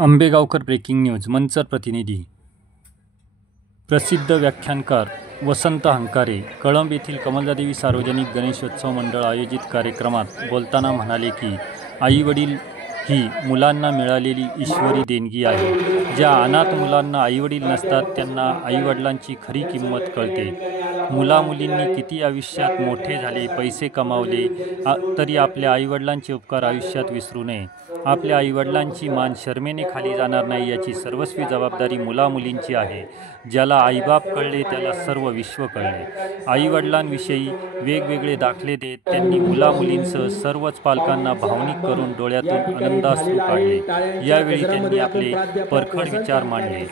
Ambegaonkar breaking news Manchar प्रतिनिधी. प्रसिद्ध व्याख्यानकार वसंत हंकारे कळंब येथील कमलादेवी सार्वजनिक गणेशोत्सव मंडळ आयोजित कार्यक्रमात बोलताना म्हणाले की आईवडील ही मुलांना मिळालेली ईश्वरी देणगी आहे. ज्या अनाथ मुलांना आईवडील नसतात त्यांना आईवडिलांची खरी किंमत कळते. मुलामुलींनी किती आयुष्यात मोठे झाले, पैसे कमावले तरी आपल्या आईवडिलांचे उपकार आयुष्यात विसरू नये. आपल्या आईवडिलांची मान शर्मेने खाली जाणार नाही याची सर्वस्वी जबाबदारी मुलामुलींची आहे. ज्याला आईबाप कळले त्याला सर्व विश्व कळले. आईवडिलांविषयी वेगवेगळे दाखले देत त्यांनी मुलामुलींसह सर्वच पालकांना भावनिक करून डोळ्यातून आनंदाश्रू काढले. यावेळी त्यांनी आपले परखड विचार मांडले.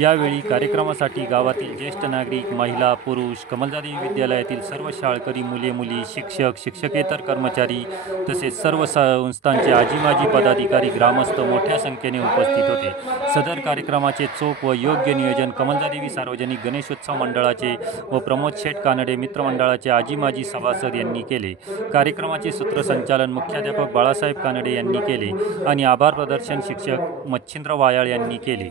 यावेळी कार्यक्रमासाठी गावातील ज्येष्ठ नागरिक, महिला, पुरुष, कमलादेवी विद्यालयातील सर्व शाळकरी, मुले मुली, शिक्षक, शिक्षकेतर कर्मचारी तसेच सर्व संस्थांचे आजी-माजी पदाधिकारी, ग्रामस्थ मोठ्या संख्येने उपस्थित होते. सदर कार्यक्रमाचे चोख व योग्य नियोजन कमलादेवी सार्वजनिक गणेशोत्सव मंडळाचे व प्रमोद शेठ कानडे मित्रमंडळाचे आजी-माजी सभासद यांनी केले. कार्यक्रमाचे सूत्रसंचालन मुख्याध्यापक बाळासाहेब कानडे यांनी केले आणि आभार प्रदर्शन शिक्षक मच्छिंद्र वायाळ यांनी केले.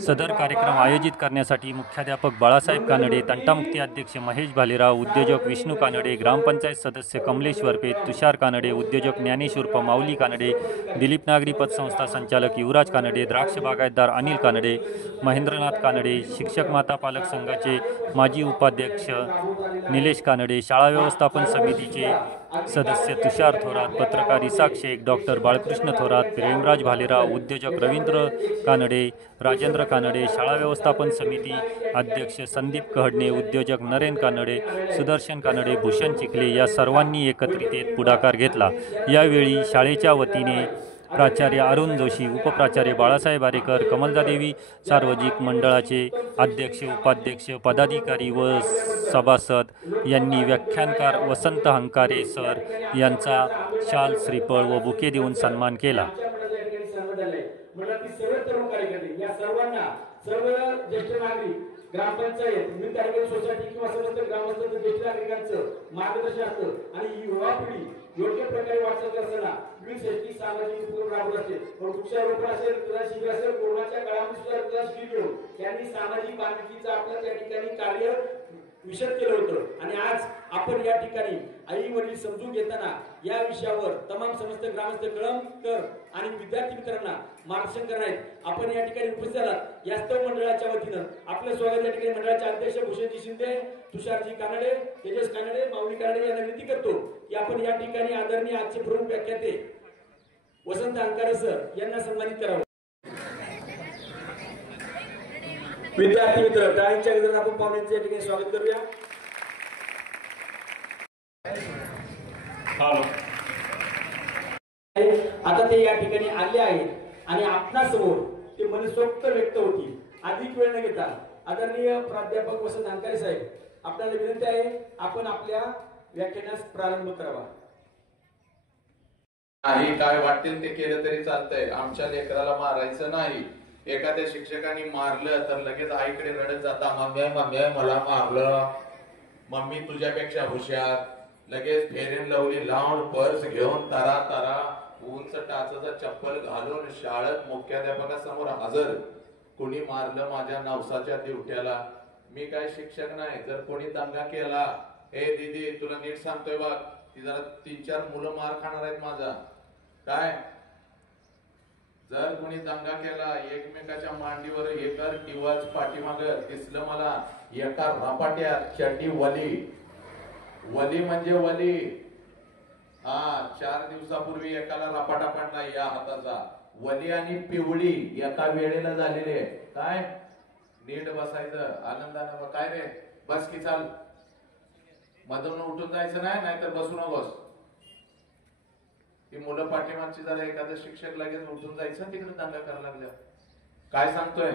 सदर कार्यक्रम आयोजित करण्यासाठी मुख्याध्यापक बाळासाहेब कानडे, तंटामुक्ती अध्यक्ष महेश भालेराव, उद्योजक विष्णू कानडे, ग्रामपंचायत सदस्य कमलेश वरपे, तुषार कानडे, उद्योजक ज्ञानेश उर्फ माऊली कानडे, दिलीप नागरी पतसंस्था संचालक युवराज कानडे, द्राक्ष बागायतदार अनिल कानडे, महेंद्रनाथ कानडे, शिक्षक माता पालक संघाचे माजी उपाध्यक्ष निलेश कानडे, शाळा व्यवस्थापन समितीचे सदस्य तुषार थोरात, पत्रकार इसाक शेख, डॉक्टर बाळकृष्ण थोरात, प्रेमराज भालेराव, उद्योजक रवींद्र कानडे, राजेंद्र कानडे, शाळा व्यवस्थापन समिती अध्यक्ष संदीप कहडणे, उद्योजक नरेन कानडे, सुदर्शन कानडे, भूषण चिखले या सर्वांनी एकत्रित येत पुढाकार घेतला. यावेळी शाळेच्या वतीने प्राचार्य अरुण जोशी, उपप्राचार्य बाळासाहेब आरेकर, कमलादेवी सार्वजनिक मंडळाचे अध्यक्ष, उपाध्यक्ष, पदाधिकारी व सभासद यांनी व्याख्यानकार वसंत हंकारे सर यांचा शाल, श्रीफळ व बुके देऊन सन्मान केला. ग्रामपंचायत विविध सोसायटी किंवा समस्त ग्रामस्थ ज्येष्ठ नागरिकांचं मार्गदर्शन असतं आणि युवा पिढी योग्य प्रकारे वाटचाल करताना विविध शैक्षणिक सामाजिक उपक्रम राबवत असते. वृक्षारोपण असेल, रक्तदान शिबिर असेल, कोरोनाच्या काळामध्ये सुद्धा रक्तदान शिबिर घेऊन त्यांनी सामाजिक बांधिलकीचं आपलं त्या ठिकाणी कार्य विशद केलं होतं. आणि आज आपण या ठिकाणी आई वडील समजून घेताना या विषयावर तमाम समस्त ग्रामस्थ, कळंबकर आणि विद्यार्थी मित्रांना मार्गदर्शन करणार आपण या ठिकाणी उपस्थित आलात. यास्तव मंडळाच्या वतीनं आपलं स्वागत या ठिकाणी मंडळाचे अध्यक्ष भूषणजी शिंदे, तुषारजी कानडे, तेजस कानडे, माऊली कानडे यांना विनंती करतो की आपण या ठिकाणी आदरणीय आजचे प्रमुख व्याख्याते वसंत हंकारे सर यांना सन्मानित करावं. विद्यार्थी मित्र टाळ्यांच्या गजरात आपण पाहुण्यांचे या ठिकाणी स्वागत करूया. आता ते या ठिकाणी आले आहेत आणि आपणासमोर ते मनसोक्त व्यक्त होतील. अधिक वेळ न घेता आदरणीय प्राध्यापक वसंत हंकारे साहेब आपल्याला विनंती आहे आपण आपल्या व्याख्यानास प्रारंभ करावा. नाही काय वाटेल ते केलं तरी चालतंय. आमच्या लेकराला मारायचं नाही. एखाद्या शिक्षकाने मारलं तर लगेच आईकडे रडत जाता, मम्मी मम्मी मला मारलं, मम्मी तुझ्यापेक्षा हुशार. लगेच फेरेन लवली लावून पर्स घेऊन तारा तारा उंच टाचाचा चप्पल घालून शाळेत मुख्याध्यापकासमोर हजर. कोणी मारलं माझ्या नवसाच्या दिवट्याला, मी काय शिक्षक नाही. जर कोणी दंगा केला, ए दीदी तुला नीट सांगतोय बघ, ती जरा 3-4 मुलं मार खाणार आहेत माझा. काय जर कोणी दंगा केला, एकमेकाच्या मांडीवर एका डिवाज पाठीमाग दिसलं मला, एका रापाट्यात चड्डी वली, वली म्हणजे वली. हा 4 दिवसापूर्वी एकाला रापाटा पडला या हाताचा. वली आणि पिवळी एका वेळेला झालेले. काय नीट बसायचं आनंदानं. काय रे बस की चाल, मधून उठून जायचं नाही, नाहीतर बसू नकोस. ती मुलं पाठीमागची जरा एखादा शिक्षक लगेच उठून जायचं, तिकडे दंगा करायला लागल्या. काय सांगतोय,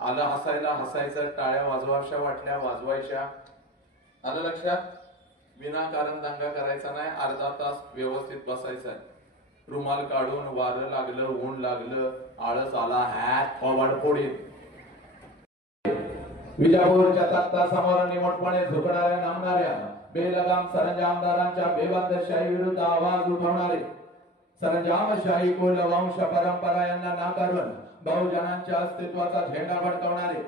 आलं हसायला हसायचं, टाळ्या वाजवायच्या वाटल्या वाजवायच्या. आलं लक्षात? विनाकारण दंगा करायचा नाही. अर्धा तास व्यवस्थित बसायचं. रुमाल काढून वारं लागलं, ऊन लागलं, आळस आला, हॅट फॉरवर्ड फोडीत. विजापूरच्या तख्तासमोर निमटपणे झुकणाऱ्या नामणाऱ्या बेलगाम सरंजामदारांच्या बेबंदशाही विरुद्ध आवाज उठवणारे सरंजामशाही कुल वंश परंपरा यांना नाकारून बहुजनांच्या अस्तित्वाचा झेंडा फडकवणारे,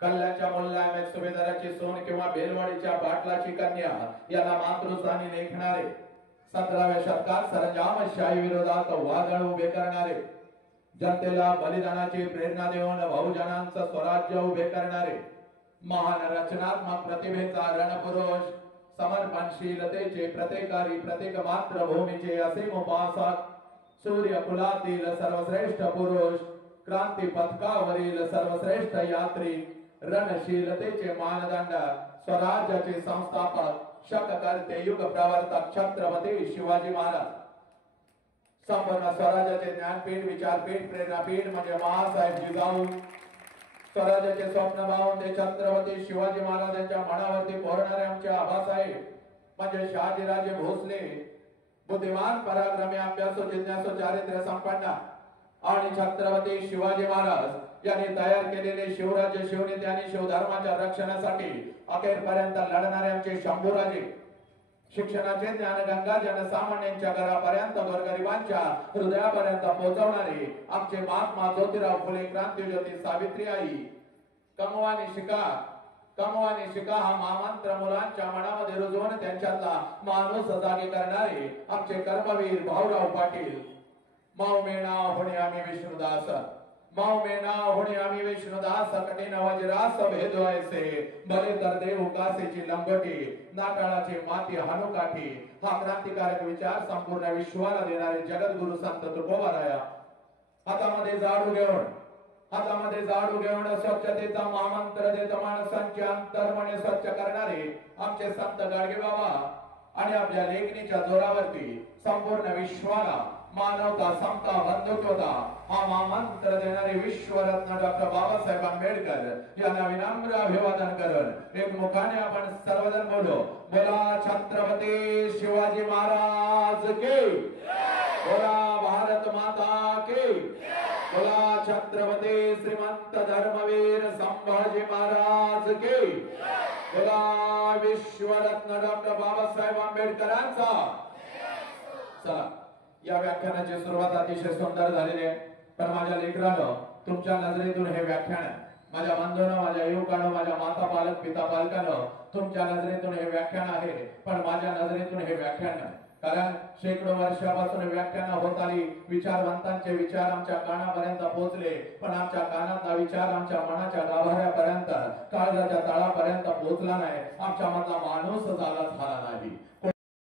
कल्ल्याच्या मुल्ला सुभेदाराची सोन किंवा बेलवाडीच्या पाटलाची कन्या यांना मातृस्थानी लेखणारे, 17व्या शतकात सरंजामशाही विरोधात वादळ उभे करणारे, जनतेला बलिदानाची प्रेरणा देऊन बहुजनांचं स्वराज्य उभे करणारे, महान रचनात्मक प्रतिभेचा रणपुरुष, समर्पणशीलतेचे प्रत्येकारी, प्रत्येक मातृभूमीचे असीम उपासक, सूर्य कुलातील सर्वश्रेष्ठ पुरुष, क्रांती पथकावरील सर्वश्रेष्ठ यात्री, रणशीलतेचे मानदंड, स्वराज्याचे संस्थापक, शककर्ते, युग प्रवर्तक छत्रपती शिवाजी महाराज, संपूर्ण स्वराज्याचे ज्ञानपीठ, विचारपीठ, प्रेरणापीठ म्हणजे महासाहेब जिजाऊ, स्वराज्याचे स्वप्न पाहून ते छत्रपती शिवाजी महाराजांच्या मनावरती पोरणारे आमचे आबासाहेब म्हणजे शहाजीराजे भोसले, बुद्धिमान, पराक्रमी, अभ्यासू, जिज्ञासू, चारित्र्य संपन्न आणि छत्रपती शिवाजी महाराज यांनी तयार केलेले शिवराज्य, शिवनीती आणि शिवधर्माच्या रक्षणासाठी अखेरपर्यंत लढणारे आमचे शंभूराजे, शिक्षणाचे ज्ञानगंगा जनसामान्यांच्या घरापर्यंत, गोरगरिबांच्या हृदयापर्यंत पोहोचवणारे आमचे महात्मा ज्योतिराव फुले, क्रांतीज्योती सावित्रीबाई, कमवानी शिका हा महामंत्र मुलांच्या मनामध्ये रुजवून त्यांच्यातला माणूस जागे करणारे आमचे कर्मवीर भाऊराव पाटील, माऊ मेणा होणे आम्ही विष्णुदास, माऊ मेणा होणे आम्ही विष्णुदास, कठीण वज्रास भेदो ऐसे, भले तर देव कासेची लंगोटी, नाटाळाची माती हानुकाठी, हा क्रांतिकारक विचार संपूर्ण विश्वाला देणारे जगद्गुरु संत तुकोबाराया हातामध्ये जाडू घेऊन स्वच्छतेचा महामंत्र देत माणसांचे अंतर्मने स्वच्छ करणारे आमचे संत गाडगे बाबा आणि आपल्या लेखणीच्या जोरावरती संपूर्ण विश्वाला मानवता, समता, बंधुत्वता हा महामंत्र देणारे विश्वरत्न डॉक्टर बाबासाहेब आंबेडकर यांना विनम्र अभिवादन करून एक मुखाने आपण सर्वजण बोला छत्रपती शिवाजी महाराज के, बोला भारत माता के, बोला छत्रपती श्रीमंत धर्मवीर संभाजी महाराज के, बोला विश्वरत्न डॉक्टर बाबासाहेब आंबेडकरांचा। चला, या व्याख्यानाची सुरुवात अतिशय सुंदर झालेली आहे, पण माझ्या लेकरांनो तुमच्या नजरेतून हे व्याख्यान, माझ्या बंधूंनो, माझ्या युवकांनो, माझ्या माता पालक, पिता पालकांनो, तुमच्या नजरेतून हे व्याख्यान आहे, पण माझ्या नजरेतून हे व्याख्यान नाही, कारण शेकडो वर्षापासून व्याख्यान होत आली, विचारवंतांचे विचार आमच्या कानापर्यंत पोहोचले, पण आमच्या कानातला विचार आमच्या मनाच्या गाभाऱ्यापर्यंत, काळजाच्या तळापर्यंत पोहोचला नाही, आमच्या मधला माणूस जागा झाला नाही।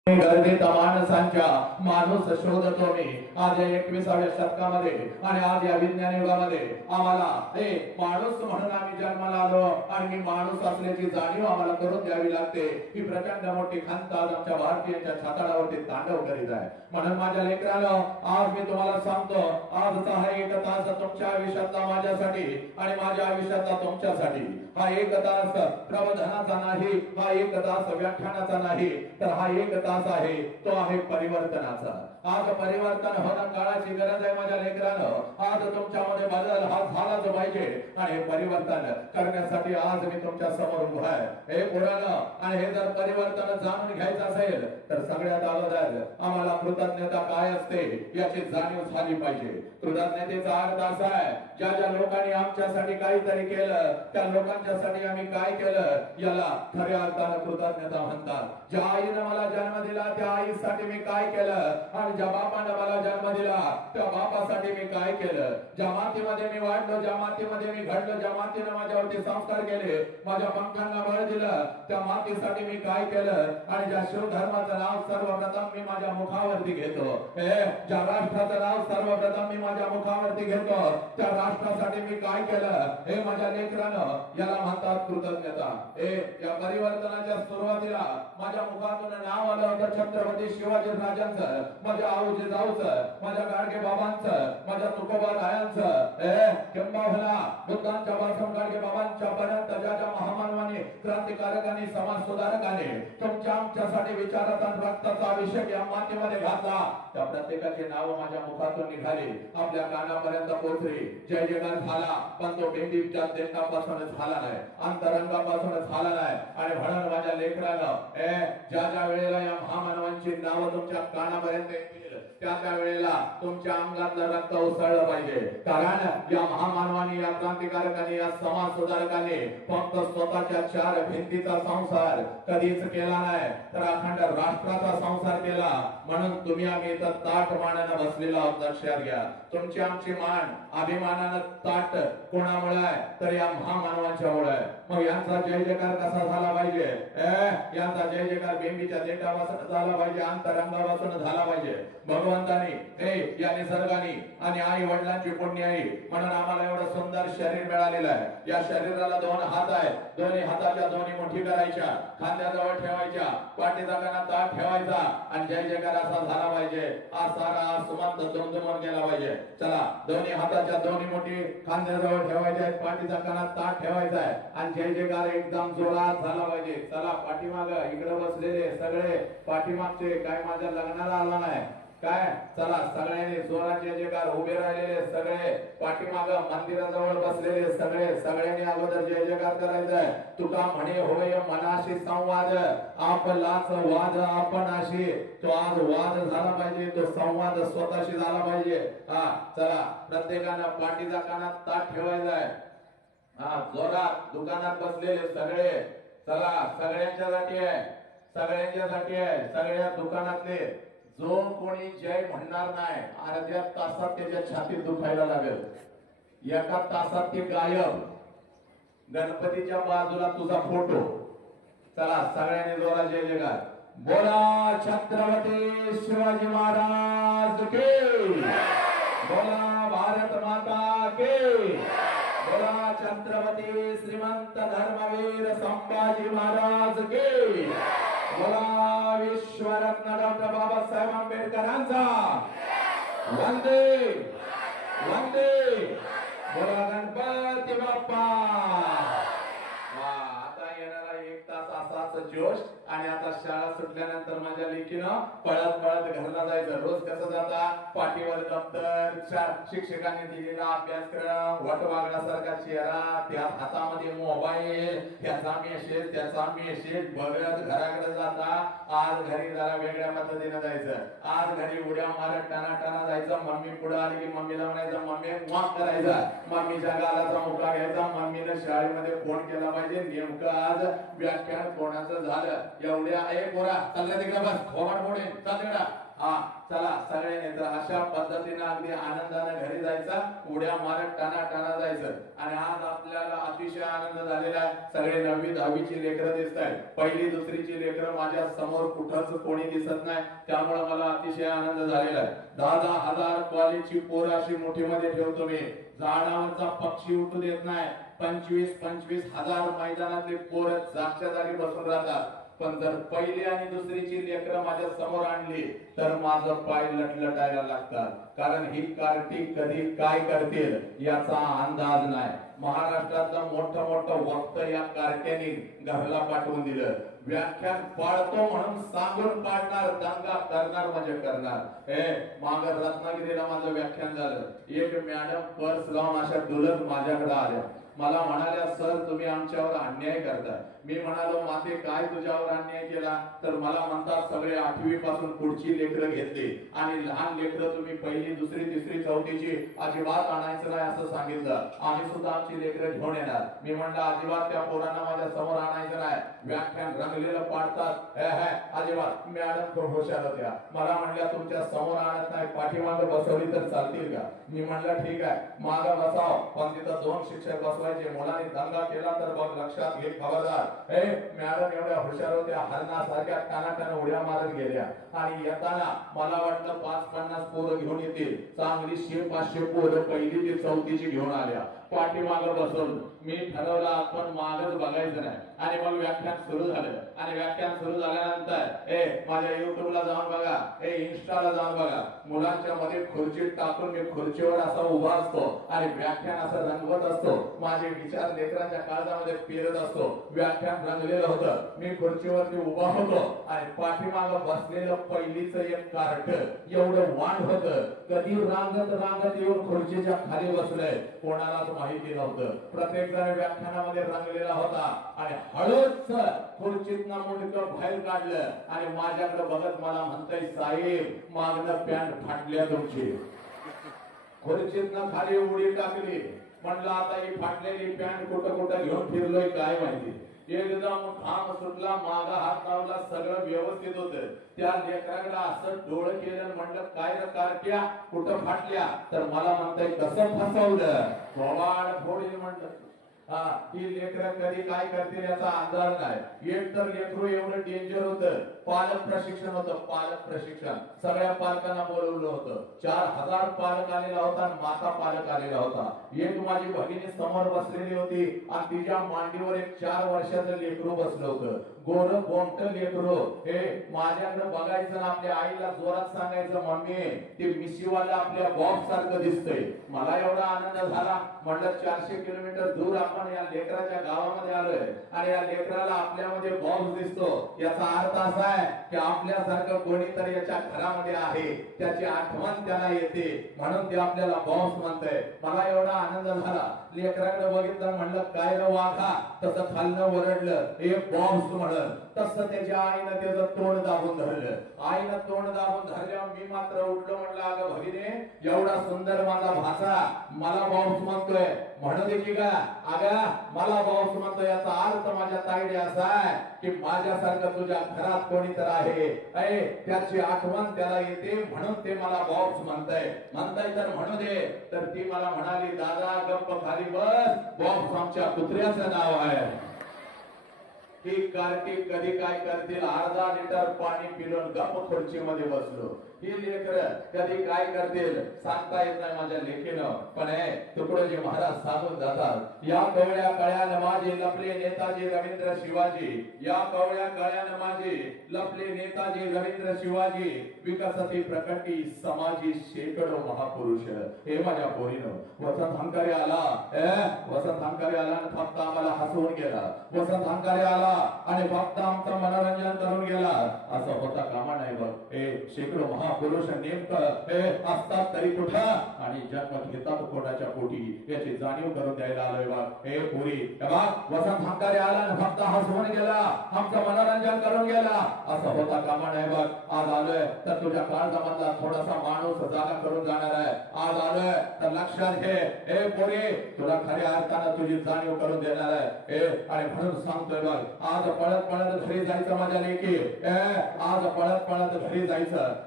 गर्दीत माणसांच्या माणूस शोधतो मी आज या 21व्या शतकामध्ये आणि आज या विज्ञान युगामध्ये आम्हाला हे माणूस म्हणून आम्ही जन्माला आलो आणि मी माणूस असल्याची जाणीव आम्हाला करून द्यावी लागते। ही प्रचंड मोठी खंत आज आमच्या भारतीयांच्या छाताडावरती तांडव करीत आहे। म्हणून माझ्या लेकरांनो आज मी तुम्हाला सांगतो, आजचा हा एक तास तुमच्या आयुष्यातला माझ्यासाठी आणि माझ्या आयुष्यातला तुमच्यासाठी, हा एक तास प्रबोधनाचा नाही, हा एक तास व्याख्यानाचा नाही, तर हा एक तास आहे तो आहे परिवर्तनाचा। आज परिवर्तन होणं काळाची गरज आहे माझ्या लेकरांनो, आज तुमच्यामध्ये बदल हा झालाच पाहिजे आणि हे परिवर्तन करण्यासाठी आज मी तुमच्या समोर उभा आहे। हे पुराणं आणि हे जर परिवर्तन जाणून घ्यायचं असेल तर सगळ्यात अगोदर आम्हाला कृतज्ञता काय असते याची जाणीव झाली पाहिजे। कृतज्ञतेचा अर्थ असा आहे, ज्या ज्या लोकांनी आमच्यासाठी काहीतरी केलं त्या लोकांच्यासाठी आम्ही काय केलं याला खऱ्या अर्थाने कृतज्ञता म्हणतात। ज्या आईने मला जन्म दिला त्या आईसाठी मी काय केलं आणि ज्या बापाने मला जन्म दिला त्या बापासाठी मी काय केलं, ज्या मातीमध्ये मी वाढलो, ज्या मातीमध्ये मी घडलो, ज्या मातीने माझ्यावरती संस्कार केले, माझ्या पंखांना बळ दिलं त्या मातीसाठी मी काय केलं आणि ज्या शिवधर्माचं नाव सर्वप्रथम मी माझ्या मुखावरती घेतो, ज्या राष्ट्राचं नाव सर्वप्रथम मी माझ्या मुखावरती घेतो त्या राष्ट्रासाठी मी काय केलं, हे माझ्या लेकरांनो याला म्हणतात कृतज्ञता। या परिवर्तनाच्या सुरुवातीला माझ्या मुखातून नाव आलं होतं छत्रपती शिवाजी राजांचं, माझ्या आऊजी जाऊचं, माझ्या गाडगे बाबांचं, माझ्या तुकोबारायांचं, किंबहुना बुद्धांच्या पासून गाडगे बाबांच्या पर्यंत ज्या ज्या महामानवांनी, क्रांतिकारकांनी, समाज सुधारकांनी तुमच्या आमच्यासाठी विचाराचा रक्ताचा अभिषेक या मातीमध्ये घातला त्या प्रत्येकाची नाव माझ्या मुखातून निघाली, आपल्या कानापर्यंत पोहोचली। जय जयकार झाला, पण तो भेंडीच्या देशापासून झाला नाही, अंतरंगापासून झाला नाही। आणि म्हणून माझ्या लेकरांनो ज्या ज्या वेळेला या महामानवांची नावं तुमच्या कानापर्यंत येतील त्या त्या वेळेला तुमच्या अंगातलं रक्त उसळलं पाहिजे. कारण या महामानवाने, या क्रांतिकारकाने, या समाज सुधारकाने फक्त स्वतःच्या चार भिंतीचा संसार कधीच केला नाही, तर अखंड राष्ट्राचा संसार केला. म्हणून तुम्ही आम्ही इथं ताट मानानं बसलेलो आहोत. लक्षात घ्या, तुमची आमची मान अभिमानानं ताट कोणामुळे आहे, तर या महामानवांच्यामुळे आहे. मग यांचा जय जयकार कसा झाला पाहिजे? यांचा जय जयकार बेंबीच्या देठापासून झाला पाहिजे, अंतरंगापासून झाला पाहिजे. भगवंताने, या निसर्गाने आणि आई वडिलांची पुण्य आई म्हणून आम्हाला एवढं सुंदर शरीर मिळालेलं आहे. या शरीराला दोन हात आहेत, दोन्ही हाताच्या दोन्ही मुठी करायच्या, खांद्याजवळ ठेवायच्या, पाठीचा काना ताट ठेवायचा आणि जय जयकार असा झाला पाहिजे. हा सारा सुमंत दुमदुमून गेला पाहिजे. चला, दोन्ही हाताच्या दोन्ही मुठी खांद्याजवळ ठेवायच्या आहेत, पाठीचा काना ताट ठेवायचा आहे आणि जय जयकार एकदम जोरात झाला पाहिजे. चला, पाठीमाग इकडे बसलेले सगळे पाठीमागचे, काय माझ्या लग्नाला आला नाही काय, चला सगळ्यांनी जोराचे जयकार. उभे राहिलेले सगळे, पाठीमाग मंदिराजवळ बसलेले सगळे, सगळ्यांनी अगोदर जय जयकार करायचा आहे. तुका म्हणे होय मनाशी संवाद, आपलाच वाद आपणाशी. तो आज वाद झाला पाहिजे, तो संवाद स्वतःशी झाला पाहिजे. हा, चला, प्रत्येकानं पाठीचा कानात ताट ठेवायचा आहे. हा, जोरात दुकानात बसलेले सगळे, चला सगळ्यांच्यासाठी आहे, सगळ्यांच्यासाठी आहे. सगळ्या दुकानातले जो कोणी जय म्हणणार नाही, अर्ध्या तासात त्याच्या छातीत दुखायला लागेल. एका तासात ते गायब. गणपतीच्या बाजूला तुझा फोटो. चला, सगळ्यांनी जोरा जय जयकार. बोला छत्रपती शिवाजी महाराज के, बोला भारत माता के, बोला छत्रपती श्रीमंत धर्मवीर संभाजी महाराज के, बोला विश्वरत्न डॉक्टर बाबासाहेब आंबेडकरांचा वंदे वंदे. बोला गणपती बाप्पा. आता येणारा एक तास असाच जोश. आणि आता शाळा सुटल्यानंतर माझ्या लेकीनं पळत पळत घरला जायचं. रोज कसं जाता, पाठीवर दप्तर, शिक्षकांनी दिलेला अभ्यासक्रम, वटवागण्यासारखा चेहरा, त्या हातामध्ये मोबाईल, त्याचा मेसेज त्याचा मेसेज बघत घराकडे जाता. आज घरी जरा वेगळ्या पद्धतीने जायचं. आज घरी उड्या मारत टाना टाना जायचं. मम्मी पुढे आली की मम्मीला म्हणायचं मम्मी मॉक करायचा, मम्मीच्या गालाचा मुका घ्यायचा. मम्मीने शाळेमध्ये फोन केला पाहिजे, नेमकं आज व्याख्यान कोणाचं झालं. एवढ्या पोरा चालल्या तिकडे बस, फोमाट मोडे चाल तिकडा. हा, चला सगळ्यांनी तर अशा पद्धतीने अगदी आनंदाने घरी जायचा, उड्या मारत टाना टाना जायचं. आणि आज आपल्याला अतिशय आनंद झालेला आहे. सगळे 9वी 10वीची लेकरं दिसत आहेत, पहिली दुसरीची लेकरं माझ्या समोर कुठंच कोणी दिसत नाही. त्यामुळे मला अतिशय आनंद झालेला आहे. 10-10 हजार कॉलेजची पोरं अशी मुठीमध्ये ठेवतो मी. झाडावरचा पक्षी उठू देत नाही. 25-25 हजार मैदानातले पोरं जागच्या जागी बसून राहतात. पण जर पहिली आणि दुसरीची लेकरं माझ्या समोर आणली तर माझं पाय लटलटायला लागतात. कारण ही कार्टी कधी काय करतील याचा अंदाज नाही. महाराष्ट्रातलं मोठं मोठं वक्त या कार्ट्याने घरला पाठवून दिलं. व्याख्यान पाळतो म्हणून सांगून पाडणार, दंगा करणार म्हणजे करणार. माग रत्नागिरीला माझं व्याख्यान झालं. एक मॅडम पर्स लावून अशा डुलत माझ्याकडे आल्या. मला म्हणाल्या सर तुम्ही आमच्यावर अन्याय करताय. मी म्हणालो माते काय तुझ्यावर अन्याय केला? तर मला म्हणतात सगळे 8वी पासून पुढची लेकरं घेतली आणि लहान लेकरं तुम्ही पहिली दुसरी तिसरी चौथीची अजिबात आणायचं नाही असं सांगितलं. आम्ही सुद्धा आमची लेकरं घेऊन येणार. मी म्हणलं अजिबात त्या पोरांना माझ्या समोर आणायचं नाही. व्याख्यान रंगलेलं पाडतात अजिबात. मॅडम खूप हुशार होत्या. मला म्हणल्या तुमच्या समोर आणत नाही, पाठीमागे बसवली तर चालतील का? मी म्हणलं ठीक आहे मागं बसाव, पण तिथं 2 शिक्षक बसवायचे. मुलांनी दंगा केला तर बघ लक्षात घे खबरदार. मॅडम एवढ्या हुशार होत्या, हरणासारख्या टानाटाना उड्या मारत गेल्या. आणि येताना मला वाटलं 5-50 पोरं घेऊन येतील. चांगली 100-500 पोरं पहिली ते चौथीची घेऊन आल्या. पाठीमागं बसवलं. मी ठरवलं आपण मागच बघायचं नाही. आणि मग व्याख्यान सुरू झालं. आणि व्याख्यान सुरू झाल्यानंतर माझ्या युट्यूबला जाऊन बघा, इन्स्टाला जाऊन बघा. मुलांच्या मध्ये खुर्ची टाकून मी खुर्चीवर असा उभा असतो आणि व्याख्यान असं रंगवत असतो. माझे विचार लेकरांच्या काळजामध्ये पेरत असतो. व्याख्यान रंगलेलं होतं. मी खुर्चीवरती उभा होतो आणि पाठीमागं बसलेलं पहिलीच एक कार्ट एवढं वाण होतं. कधी रांगत रांगत येऊन खुर्चीच्या खाली बसलोय कोणालाच माहिती नव्हतं. प्रत्येक जण व्याख्यानामध्ये रंगलेला होता आणि हळूच खुर्चीतनं मुंडकं बाहेर काढलं आणि माझ्याकडे बघत मला म्हणतंय, साहेब मागणं पॅन्ट फाटल्या तुमची. खुर्चीतनं खाली उडी टाकली. म्हणलं आता ही फाटलेली पॅन्ट कुठं कुठं घेऊन फिरलोय काय माहिती. एकदम घाम सुटला, मागा हात लावला, सगळं व्यवस्थित होतं. त्या लेकराला असं डोळं केलं, म्हणलं काय रे कारट्या कुठं फाटल्या, तर मला म्हणताय कसं फसवलं, थोबाड फोडील म्हणलं. ही लेकरं कधी काय करतील याचा अंदाज नाही. एक तर लेकरू एवढं डेंजर होतं. पालक प्रशिक्षण होतं, पालक प्रशिक्षण सगळ्या पालकांना बोलवलं होतं. 4000 पालक आलेला होता आणि माता पालक आलेला होता. एक माझी भगिनी समोर बसलेली होती आणि तिच्या मांडीवर एक 4 वर्षाचं लेकरू बसलं होतं. गोर गोमट लेकरू. हे माझ्याकडे बघायचं ना आपल्या आईला जोरात सांगायचं, मम्मी ते मिशीवाला आपल्या बॉब सारखं दिसतंय. मला एवढा आनंद झाला. म्हणलं 400 किलोमीटर दूर आपण या लेकराच्या गावामध्ये आलोय आणि या लेकराला आपल्यामध्ये बॉब दिसतो. याचा अर्थ असा आहे की आपल्यासारखं कोणीतरी याच्या घरामध्ये आहे, त्याची आठवण त्याला येते, म्हणून ते आपल्याला बॉब्स म्हणतंय. मला एवढा आनंद झाला. लेकराकडे बघितलं, म्हणलं काय रे वाघा, तसं खालनं वरडलं एक बॉब्स म्हणत. तसं त्याच्या आईनं त्याचं तोंड दाबून धरलं. आईनं तोंड दाबून धरल्यावर मी मात्र उठलो. म्हणलं अगं भगिनी, एवढा सुंदर माझा भाचा मला बॉब्स म्हणतोय, म्हणू दे की का. अगं मला बॉब्स म्हणतोय याचा अर्थ माझ्या ताईडे असा आहे की माझ्यासारखं तुझ्या घरात कोणी तर आहे, त्याची आठवण त्याला येते, म्हणून ते मला बॉब्स म्हणताय तर म्हणू दे. तर ती मला म्हणाली, दादा गप्प खाली बस, बॉब्स आमच्या कुत्र्याचं नाव आहे. ही कार्टी कधी काय करतील, अर्धा लिटर पाणी पिलून गप्प खुर्चीमध्ये बसलो. ही लेकर कधी काय करतील सांगता येत नाही माझ्या लेखीनं. पण तुकडोजी महाराज सांगून जातात, या कवळ्या कळ्यानं माझे लपले नेताजी रवींद्र शिवाजी, या कवळ्या कळ्यानं माझे लपले नेताजी रवींद्र शिवाजी, विकसती प्रकटी समाजी शेकडो महापुरुष. हे माझ्या पोरीनं वसंत हंकारी आला, वसंत हंकारी आला आणि फक्त आम्हाला हसवून गेला. वसंत हंकारी आला आणि फक्त आमचं मनोरंजन करून गेला, असं होता कामा नाही. बघ शेकडो महापुरुष नेमकं असतात तरी कुठं आणि जन्म घेतात कोणाच्या पोटी याची जाणीव करून द्यायला आलोय. बघ हे पुरी वसंत हंकारी आला आणि फक्त हसवून गेला, आमचं मनोरंजन करून गेला, असं होता कामा नाही. बघ आज आलोय तर तुझ्या काळजामधला थोडासा माणूस जागा करून जाणार आहे. आज आलोय तर लक्षात घे, हे पुरी तुला खऱ्या अर्थानं तुझी जाणीव करून देणार आहे. आणि म्हणून सांगतोय बघ, आज पळत पळत घरी जायचं माझ्या लेकी, आज पळत पळत घरी जायचं,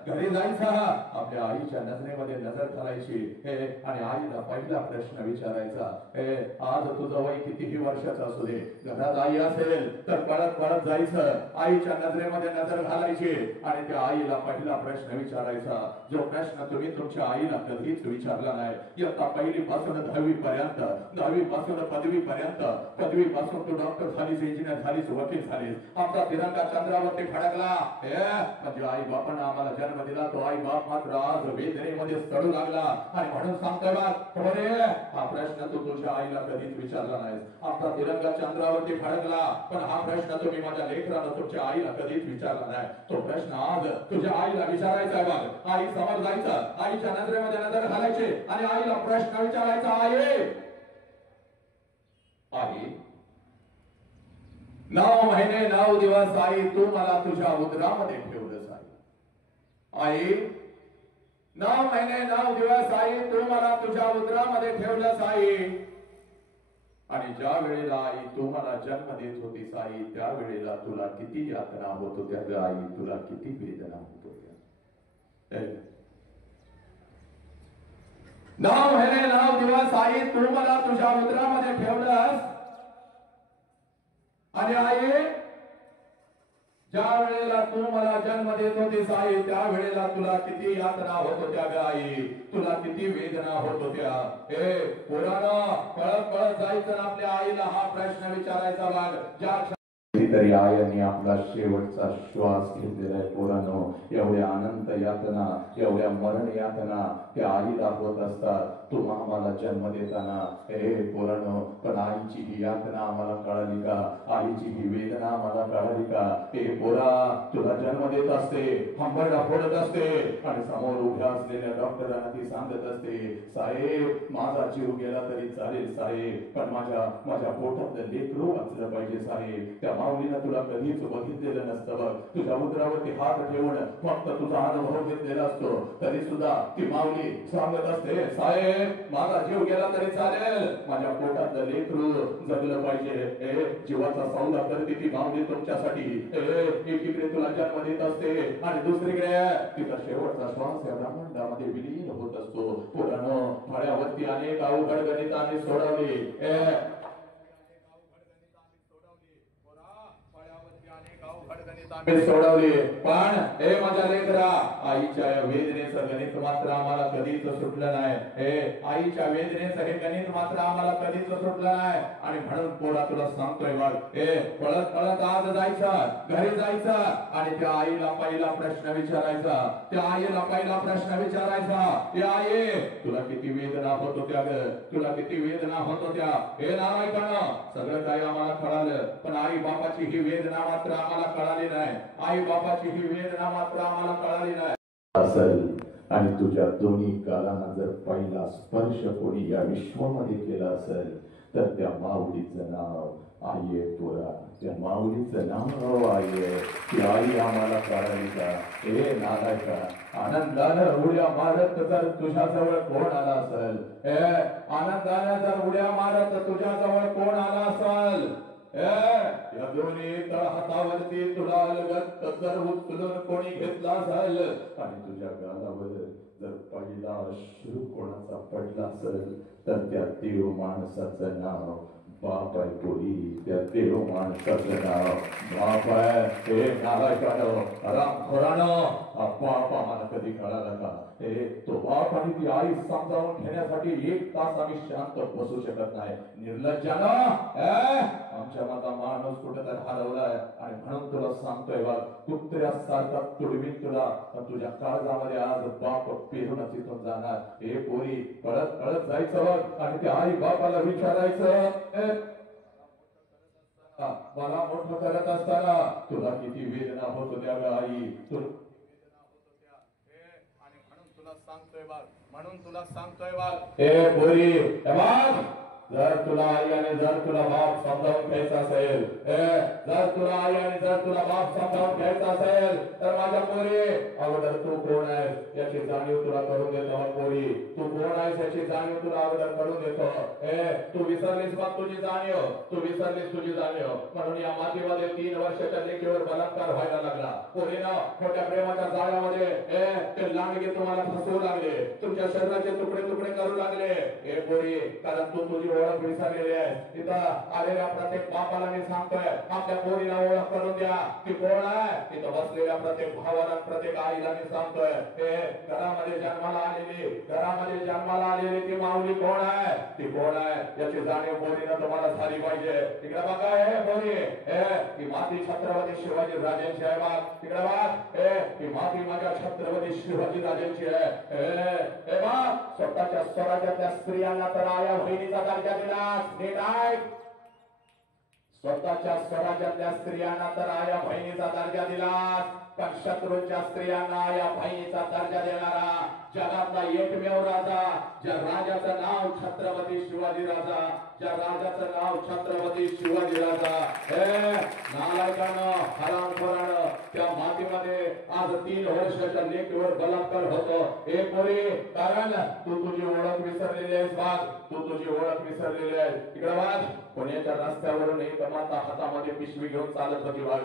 आपल्या आईच्या नजरेमध्ये नजर घालायची आणि आईला पहिला प्रश्न विचारायचा, आज तुझं वय कितीही वर्षाचं असू दे, घरात आई असेल तर पळत पळत जायचं, आईच्या नजरेमध्ये नजर घालायची आणि त्या आईला पहिला प्रश्न विचारायचा, जो प्रश्न तुम्ही तुमच्या आईला कधीच विचारला नाही. इयत्ता 1ली पासून 10वी पर्यंत, 10वी पासून पदवी पर्यंत, पदवी पासून तू डॉक्टर झालीस, इंजिनियर झालीस, वकील झालीस, आमचा तिरंगा चंद्रावरती फडकला. म्हणजे आई बापानं आम्हाला जन्म दिला, तो आई बाप मात्र आज वेदनेमध्ये सडू लागला. आणि म्हणून सांगतोय बघ, हा प्रश्न तू तुझ्या आईला कधीच विचारला नाहीस. आमचा तिरंगा चंद्रावरती फडकला, पण हा प्रश्न तुम्ही माझ्या लेकरानं तुमच्या आईला कधीच विचारला नाही. तो प्रश्न आज तुझ्या आईला विचारायचा आहे. बघ आई समोर जायचं, आईच्या नजरेमध्ये नजर घालायची आणि आईला प्रश्न विचारायचा, आई 9 महिने 9 दिवस आई तू मला तुझ्या उदरामध्ये ठेवलंस. आई 9 महिने 9 दिवस आई तू मला तुझ्या उदरामध्ये ठेवलंस. आई आणि ज्या वेळेला आई तू मला जन्म देत होतीस आई, त्या वेळेला तुला किती यातना होत होत्या आई, तुला किती वेदना होत होत्या. 9 महिने 9 दिवस आई तू मला तुझ्या उदरामध्ये ठेवलंस आणि आई ज्या वेळेला तू मला जन्म देत होतीस आई, त्या वेळेला तुला किती यातना होत होत्या ग आई, तुला किती वेदना होत होत्या. हे पोरानं पळत पळत जायचं आपल्या आईला हा प्रश्न विचारायचा. ज्या कितीतरी आयांनी आपला शेवटचा श्वास घेतलेला आहे पोरांनो. एवढ्या अनंत यातना, एवढ्या मरण यातना त्या आईला होत असतात. तू आम्हाला जन्म देताना हे पोरांनो, पण आईची ही यातना आम्हाला कळाली का? आईची ही वेदना आम्हाला कळाली का? हे पोरा, तुला जन्म देत असते, हंबरडा फोडत असते आणि समोर उभ्या असलेल्या डॉक्टरांना ती सांगत असते, साहेब माझा जीव गेला तरी चालेल साहेब, पण माझ्या पोटातलं लेकरू वाचलं पाहिजे साहेब. त्या माऊलीनं तुला कधीच बघितलेलं नसतं बघ. तुझ्या उदरावरती हात ठेवून फक्त तुझा अनुभव घेतलेला असतो, तरी सुद्धा ती माऊली सांगत असते, साहेब माझा जीव गेला तरी चालेल, माझ्या पोटातलं लेकरू जगलं पाहिजे. जीवाचा सौदा करते ती माऊली तुमच्यासाठी. एकीकडे तुला जन्म देत असते आणि दुसरीकडे तिचा शेवटचा श्वास या ब्रह्मांडामध्ये विलीन होत असतो. पुराणो फळ्यावरती अनेक अवघड गणित आम्ही सोडवली. सोडवले, पण हे माझ्या लेकरा, आईच्या वेदनेचं गणित मात्र आम्हाला कधीच सुटलं नाही. हे आईच्या वेदनेचं हे गणित मात्र आम्हाला कधीच सुटलं नाही. आणि म्हणून पोरा तुला सांगतोय बघ, हे पळत पळत आज जायचं, घरी जायचं आणि त्या आईला पहिला प्रश्न विचारायचा. त्या आईला पहिला प्रश्न विचारायचा, त्या आई तुला किती वेदना होत होत्या ग? तुला किती वेदना होत होत्या? हे नारायकानं सगळं काही आम्हाला कळालं, पण आई बापाची ही वेदना मात्र आम्हाला कळाली नाही. आई बापाची ही वेदना मात्र आम्हाला कळाली नाही. असेल आणि तुझ्या दोन्ही गालांना जर पहिला स्पर्श कोणी या विश्वामध्ये केला असेल तर त्या माऊलीचं नाव आई आहे पोरा. त्या माऊलीचं नाव आई आहे. ती आई आम्हाला कळाली का? हे नालायका, आनंदानं उड्या मारत जर तुझ्या जवळ कोण आला असेल, आनंदानं जर उड्या मारत तुझ्या जवळ कोण आला असेल, या दोन्ही तळ हातावरती तुला अलगत जर उचलून कोणी घेतला असेल आणि तुझ्या गालावर जर पहिला अश्रू कोणाचा पडला असेल तर त्या देव माणसाचं नाव बाप आहे पोरी. त्या देव माणसाचं नाव बाप आहे. हे नालायकानं, हरामखोरानं, बाप आम्हाला कधी कळाला का? हे तो बाप आणि ती आई समजावून घेण्यासाठी एक तास आम्ही शांत बसू शकत नाही. निर्लज्जानं आमच्या माता माणूस कुठे तर हरवलाय आणि म्हणून तुला सांगतोय बघ, कुत्र्यासारखा तुडवीन तुला, तुझ्या काळजामध्ये आज बाप पेरूनच इथून जाणार. हे पोरी पळत पळत जायचं बघ आणि त्या आई बापाला विचारायचं, मला मोठं करत असताना तुला किती वेदना होत होत्या ग आई? आणि म्हणून तुला सांगतोय बघ, म्हणून तुला सांगतोय बघ, हे पोरी जर तुला आई आणि जर तुला बाप समजावून घ्यायचा असेल, जर तुला आई आणि जर तुला बाप समजावून घ्यायचा असेल तर माझ्या पोरी अगोदर तू कोण आहेस याची जाणीव तुला करून देतो. पोरी तू कोण आहेस याची जाणीव तुला अगोदर करून देतो. तू विसरलीस मग तुझी जाणीव, तू विसरलीस तुझी जाणीव. म्हणून या मातीमध्ये 3 वर्षाच्या लेकीवर बलात्कार व्हायला लागला. पोरीनं मोठ्या प्रेमाच्या जाळ्यामध्ये ते लांडगे तुम्हाला फसवू लागले, तुमच्या शरीराचे तुकडे तुकडे करू लागले. हे पोरी, कारण तू तुझी ओळख विसरलेली आहे. तिथं आलेल्या प्रत्येक बापाला मी सांगतोय, आपल्या पोरीला ओळख करून द्या, ती कोण आहे. तिथं बसलेल्या प्रत्येक भावाला, प्रत्येक आईला मी सांगतोय, हे घरामध्ये जन्माला आलेली ती माऊली कोण आहे, ती कोण आहे याची जाणीव पोरीनं तुम्हाला झाली पाहिजे. तिकडे बघा, हे पोरी, ती माती छत्रपती शिवाजी राजांची आहे. बघ तिकडे बघ, ती माती माझ्या छत्रपती शिवाजी राजांची आहे. स्वतःच्या स्वराज्यातल्या स्त्रियांना तर आया बहिणीचा दर्जा दिलास. नीट ऐक, स्वतःच्या स्वराज्यातल्या स्त्रियांना तर आया बहिणीचा दर्जा दिलास, पण शत्रूच्या स्त्रियांना आया बहिणीचा दर्जा देणारा जगातला एकमेव राजा, ज्या राजाचं नाव छत्रपती शिवाजी राजा, ज्या राजाचं नाव छत्रपती शिवाजी राजा. नालायकानं, हरामखोरानं त्या मातीमध्ये आज 3 वर्षाच्या लेकीवर बलात्कार होतो. हे पोरी, कारण तू तुझी ओळख विसरलेली आहेस. बाग तू तुझी ओळख विसरलेली आहे. इकडे बाग, पुण्याच्या रस्त्यावरून एक माता हातामध्ये पिशवी घेऊन चालत होती. बाग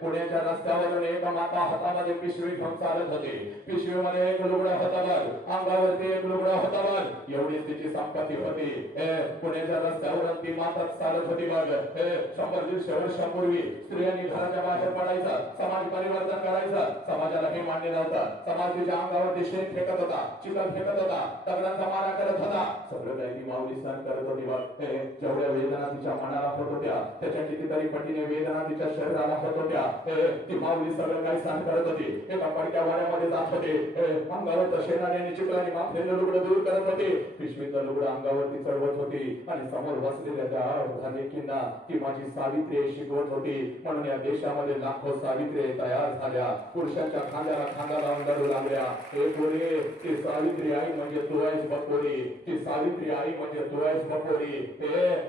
पुण्याच्या रस्त्यावरून एक माता हातामध्ये पिशवी घेऊन चालत होती. पिशवीमध्ये एक लुगडं होतं बघ, अंगावरती एक लुगडं होतं बघ, एवढीच तिची संपत्ती होती. पुण्याच्या रस्त्यावरून ती माता चालत होती बघ. 100-150 वर्षांपूर्वी स्त्रियांनी घराच्या बाहेर पडायचं, समाज परिवर्तन करायचं. समाजाला हे मान्य नव्हतं. समाज तिच्या अंगावरती शेण फेकत होता, चिखल फेकत होता, दगडांचा मारा करत होता. सगळं काही माऊली सहन करत होती बघ. जेवढ्या वेदना तिच्या मनाला होत होत्या त्याच्या कितीतरी पटीने वेदना तिच्या शरीराला होत होत्या. ती माऊली सगळं काही सहन करत होती. एका पडक्या वाड्यामध्ये जात होते. अंगावर शेणाने चिखलाने माखलेलं लुगडं दूर करत होते. पिशवीचं लुगडं अंगावरती चढवत होती आणि समोर बसलेल्या त्या लेकींना ती माझी सावित्री शिकवत होती. म्हणून या देशामध्ये लाखो सावित्री तयार झाल्या. पुरुषांच्या खांद्याला खांदा लावून लढू लागल्या. बोले ती सावित्री आई म्हणजे तू आहेस बपोरी. ती सावित्री आई म्हणजे तू आहेस बपोरी.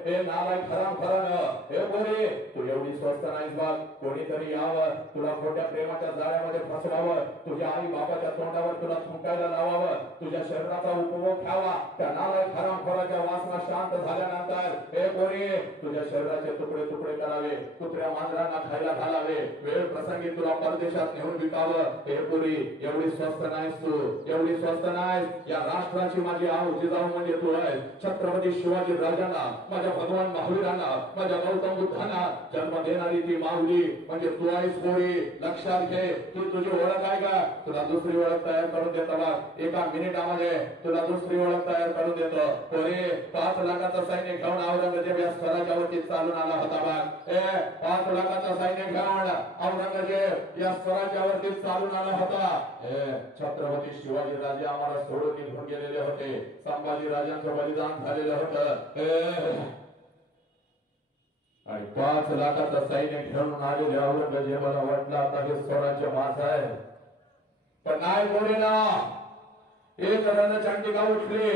हे नालायक हरामखोरानं, बोले तू एवढी स्वस्त नाहीस बघ. कोणीतरी यावं तुला खोट्या प्रेमाच्या जाळ्यामध्ये फसवावं. तुझ्या आई बाबाच्या तोंडावर तुला थुंकायला लावावं. तुझ्या शरीराचा उपभोग घ्यावा. त्या नालायक हरामखोराच्या वासना शांत झाल्यानंतर बोले तुझ्या शरीराचे तुकडे तुकडे करावे. कुत्र्या मांजरांना खायला घालावे. वेळ प्रसंगी तुला परदेशात नेऊन विकावं. बोली एवढी स्वस्त नाहीस तू, एवढी स्वस्त नाहीस. या राष्ट्राची माझी आऊ जिजाऊ म्हणजे तू आहेस. छत्रपती शिवाजी राजांना, माझ्या भगवान महावीरांना, माझ्या गौतम बुद्धांना जन्म देणारी ती माऊली म्हणजे तू आहेस बोली. लक्षात घे. ही तुझी ओळख आहे का? तुला दुसरी ओळख तयार करून देतो बघ. एका मिनिटामध्ये तुला दुसरी ओळख तयार करून देतो. 5 लाखाचं सैन्य घेऊन औरंगजेब या स्वराज्यावरती चालून आला होता बघ. 5 लाखाचं सैन्य घेऊन औरंगजेब या स्वराज्यावरती चालून आला होता. छत्रपती शिवाजी राजे आम्हाला सोडून निघून गेलेले होते. संभाजी राजांचं बलिदान झालेलं होतं. आणि 5 लाखाचं सैन्य घेऊन आलेले औरंगजेबाला वाटलं आता हे स्वराज्य माझं आहे. पण नाही बोले ना. एक रणचंडिका उठली.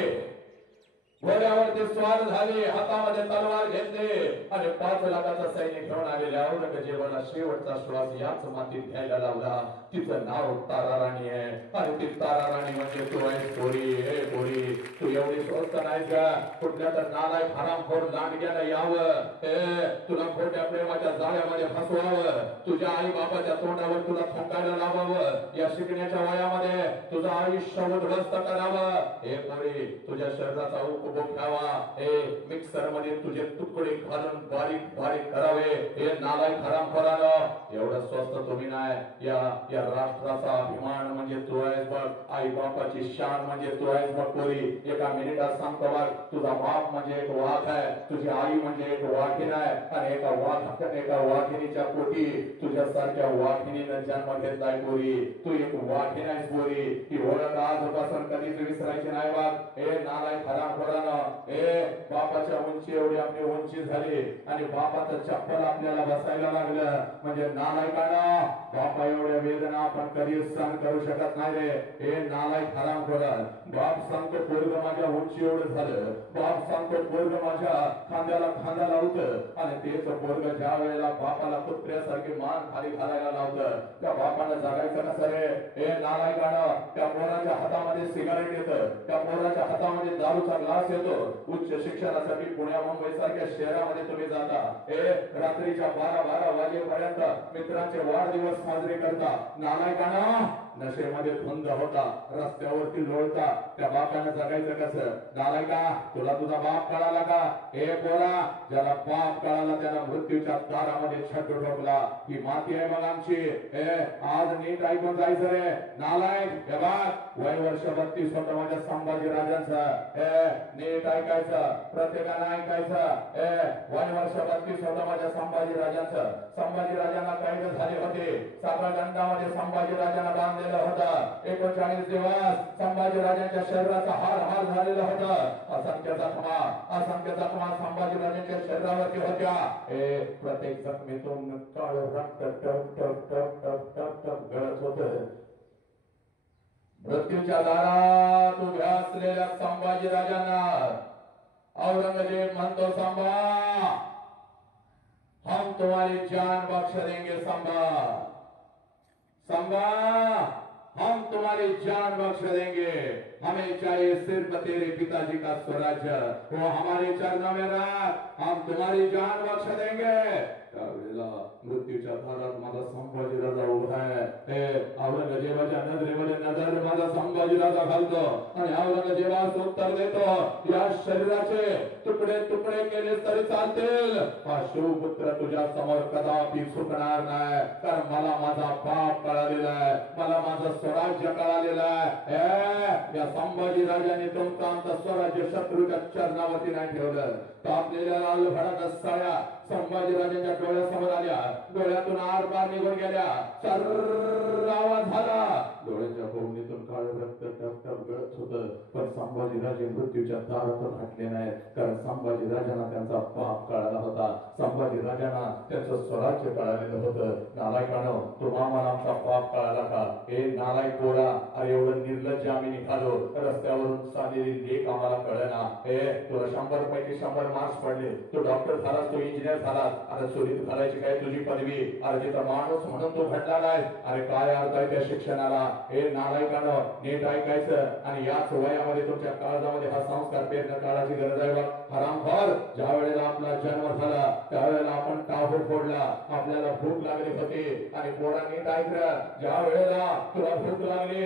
घोड्यावरती स्वार झाले. हातामध्ये तलवार घेतले आणि 5 लाखाचं सैन्य घेऊन आलेल्या औरंगजेबाला शेवटचा श्वास याच मातीत घ्यायला लावला. तिचं नाव ताराराणी आहे. आणि ती ताराराणी म्हणजे तू आहेस पोरी. पोरी तू एवढी स्वस्त नाहीस का? कुठल्या तर नालायक हरामखोर लांडग्याला यावं. तुला खोट्या प्रेमाच्या जाळ्यामध्ये फसवावं. तुझ्या आई बापाच्या तोंडावर तुला थुंकायला लावावं. या शिकण्याच्या वयामध्ये तुझं आयुष्य उद्ध्वस्त करावं. पोरी तुझ्या शरीराचा उपभोग घ्यावा. मिक्सर मध्ये तुझे तुकडे घालून बारीक बारीक करावे. हे नालायक हरामखोरानं एवढं स्वस्त तुम्ही नाही. या राष्ट्राचा अभिमान म्हणजे तू आहेस बघ. आई बापाची शान म्हणजे तू आहेस बघ पोरी. एका मिनिटात सांगतो बघ. तुझा बाप म्हणजे एक वाघ आहे. तुझी आई म्हणजे एक वाघीण आहे. आणि एका वाघिणीच्या पोटी तुझ्यासारख्या वाघिणीनं जन्म घेतलाय पोरी. तू एक वाघीण आहेस पोरी. ही ओळख आजपासून कधीच विसरायची नाही बघ. हे नालायक हरामखोरानं बापाच्या उंची एवढी आपली उंची झाली आणि बापाचं चप्पल आपल्याला बसायला लागलं म्हणजे नालायकानं बापा एवढ्या वेदना आपण कधीच सहन करू शकत नाही रे. हे नालायक हरामखोर. बाप सांगतो पोरग माझ्या उंची एवढं झालं. बाप सांगतो पोरग माझ्या खांद्याला खांदा लावतं आणि तेच पोरग ज्या वेळेला बापाला कुत्र्यासारखी मान खाली घालायला लावतं त्या बापानं जगायचं कसं रे. हे नालायकानं त्या पोराच्या हातामध्ये सिगारेट येतं. त्या पोराच्या हातामध्ये दारूचा ग्लास येतो. उच्च शिक्षणासाठी पुण्या मुंबई सारख्या शहरामध्ये तुम्ही जाता. रात्रीच्या 12 वाजेपर्यंत मित्रांचे वाढदिवस साजरे करता. नालायकानं नशेमध्ये धुंद होता. रस्त्यावरती लोळता. त्या बापानं जगायचं कसं? नालायका तुला तुझा बाप कळाला का? पोरा ज्याला बाप कळाला त्याला मृत्यूच्या दारामध्ये छट ठोकला. ही माती आहे मग आमची. आज नीट ऐकून जायचं रे नालायक. वय वर्ष 32 होतं माझ्या संभाजी राजांचं. नीट ऐकायचं. प्रत्येकानं ऐकायचं. वय वर्ष 32 होतं माझ्या संभाजी राजांचं. संभाजी राजांना कैद झाले होते. साबरगंडामध्ये संभाजी राजांना बांधलेलं होतं. 39 दिवस संभाजी राजांच्या शरीराचा हाल झालेला होता. असंख्य जखमा संभाजी राजांच्या शरीरावरती होत्या. प्रत्येक जखमेतून काळं रक्त टप टप टप टप टप टप गळत होतं. मृत्यूच्या दारात उभ्या असलेल्या संभाजी राजांना औरंगजेब म्हणतो संभा हम तुम्हारी जान बख्श देंगे. संभा हम तुम्हारी जान बख्श देंगे. हमें चाहिए सिर्फ तेरे पिताजी का स्वराज्य. वो हमारे चरणों में रख. हम तुम्हारी जान बख्श देंगे. त्यावेळेला मृत्यूच्या दारात माझा संभाजी राजा उभा आहे. हे औरंगजेबाच्या नजरेमध्ये नजर माझा संभाजी राजा घालतो आणि औरंगजेबास उत्तर देतो, या शरीराचे तुकडे तुकडे केले तरी चालतील, हा शिवपुत्र तुझ्या समोर कदापि चुकणार नाही. कारण मला माझा बाप कळालेला आहे, मला माझं स्वराज्य कळालेलं आहे. या संभाजी राजाने तुमचा आमचा स्वराज्य शत्रूच्या चरणावरती नाही ठेवलं. तापलेल्या लाल भडक साळ्या संभाजी राजांच्या डोळ्यासमोर आल्या, डोळ्यातून आरपार निघून गेल्या, सर्र आवाज झाला, डोळ्याच्या भोवणीतून काळं रक्त टपटप गळत होतं. पण संभाजी राजे मृत्यूच्या दारातून हटले नाही, कारण संभाजी राजांना त्यांचा पाप कळाला होता, संभाजी राजांना त्यांचं स्वराज्य कळालेलं होतं. नालायकानो, तुम्हाला आमचा पाप कळाला का? हे नालायक पोरा, अरे एवढं निर्लज्ज आम्ही निघालो, रस्त्यावरून चाललेली लेख आम्हाला कळना. हे तुला 100 पैकी 100 मार्क्स पडले, तू डॉक्टर झालास, तू इंजिनियर झालास, आता चोरीत घालायची काय तुझी पदवी? अरे तिथं माणूस म्हणून तू घडला नाही. अरे काय अर्थ आहे त्या शिक्षणाला? हे नालायकानं नीट ऐकायचं आणि याच वयामध्ये तुमच्या काळजामध्ये हा संस्कार पेरणं काळाची गरज आहे. बघ हरामखोर, ज्या वेळेला आपला जन्म झाला त्यावेळेला आपण टाहू फोडला, आपल्याला भूक लागली होती आणि पोरा नीट ऐकलं, ज्या वेळेला तुला भूक लागली